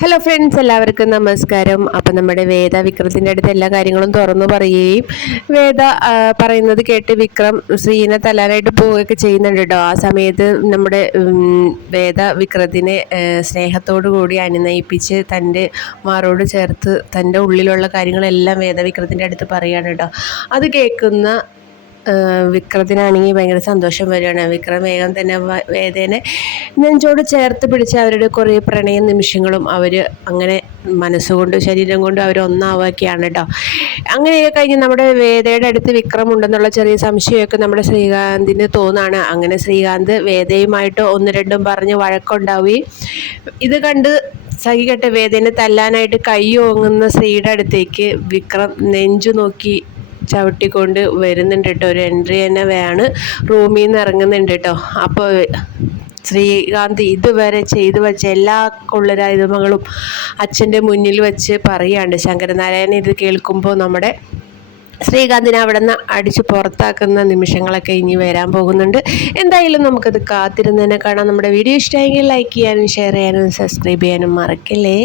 Hello friends, എല്ലാവർക്കും നമസ്കാരം. അപ്പം നമ്മുടെ വേദ വിക്രത്തിൻ്റെ അടുത്ത് എല്ലാ കാര്യങ്ങളും തുറന്നു പറയുകയും വേദ പറയുന്നത് കേട്ട് വിക്രം ശ്രീനെ തല്ലാനായിട്ട് പോവുകയൊക്കെ ചെയ്യുന്നുണ്ട് കേട്ടോ. ആ സമയത്ത് നമ്മുടെ വേദ വിക്രത്തിനെ സ്നേഹത്തോടു കൂടി അനുനയിപ്പിച്ച് തൻ്റെ മാറോട് ചേർത്ത് തൻ്റെ ഉള്ളിലുള്ള കാര്യങ്ങളെല്ലാം വേദ വിക്രത്തിൻ്റെ അടുത്ത് പറയുകയാണ് കേട്ടോ. അത് കേൾക്കുന്ന വിക്രത്തിനാണെങ്കിൽ ഭയങ്കര സന്തോഷം വരികയാണ്. വിക്രം വേഗം തന്നെ വേദേനെ നെഞ്ചോട് ചേർത്ത് പിടിച്ച് അവരുടെ കുറേ പ്രണയ നിമിഷങ്ങളും അവർ അങ്ങനെ മനസ്സുകൊണ്ടും ശരീരം കൊണ്ടും അവർ ഒന്നാവുകയാണ് കേട്ടോ. അങ്ങനെയൊക്കെ കഴിഞ്ഞ് നമ്മുടെ വേദയുടെ അടുത്ത് വിക്രം ഉണ്ടെന്നുള്ള ചെറിയ സംശയമൊക്കെ നമ്മുടെ ശ്രീകാന്തിന് തോന്നാണ്. അങ്ങനെ ശ്രീകാന്ത് വേദയുമായിട്ട് ഒന്ന് രണ്ടും പറഞ്ഞ് വഴക്കുണ്ടാവുകയും ഇത് കണ്ട് സഹികെട്ട വേദേനെ തല്ലാനായിട്ട് കൈ ഓങ്ങുന്ന ശ്രീയുടെ അടുത്തേക്ക് വിക്രം നെഞ്ചു നോക്കി ചവിട്ടിക്കൊണ്ട് വരുന്നുണ്ട് കേട്ടോ. ഒരു എൻട്രി തന്നെ വേണ് റൂമിൽ നിന്ന് ഇറങ്ങുന്നുണ്ട് കേട്ടോ. അപ്പോൾ ശ്രീകാന്ത് ഇതുവരെ ചെയ്തു വെച്ച എല്ലാ കൊള്ളരായുധങ്ങളും അച്ഛൻ്റെ മുന്നിൽ വെച്ച് പറയുകയാണ്. ശങ്കരനാരായണൻ ഇത് കേൾക്കുമ്പോൾ നമ്മുടെ ശ്രീകാന്തിനെ അവിടെ നിന്ന് അടിച്ച് പുറത്താക്കുന്ന നിമിഷങ്ങളൊക്കെ ഇനി വരാൻ പോകുന്നുണ്ട്. എന്തായാലും നമുക്കത് കാത്തിരുന്ന് തന്നെ കാണാം. നമ്മുടെ വീഡിയോ ഇഷ്ടമായെങ്കിൽ ലൈക്ക് ചെയ്യാനും ഷെയർ ചെയ്യാനും സബ്സ്ക്രൈബ് ചെയ്യാനും മറക്കല്ലേ.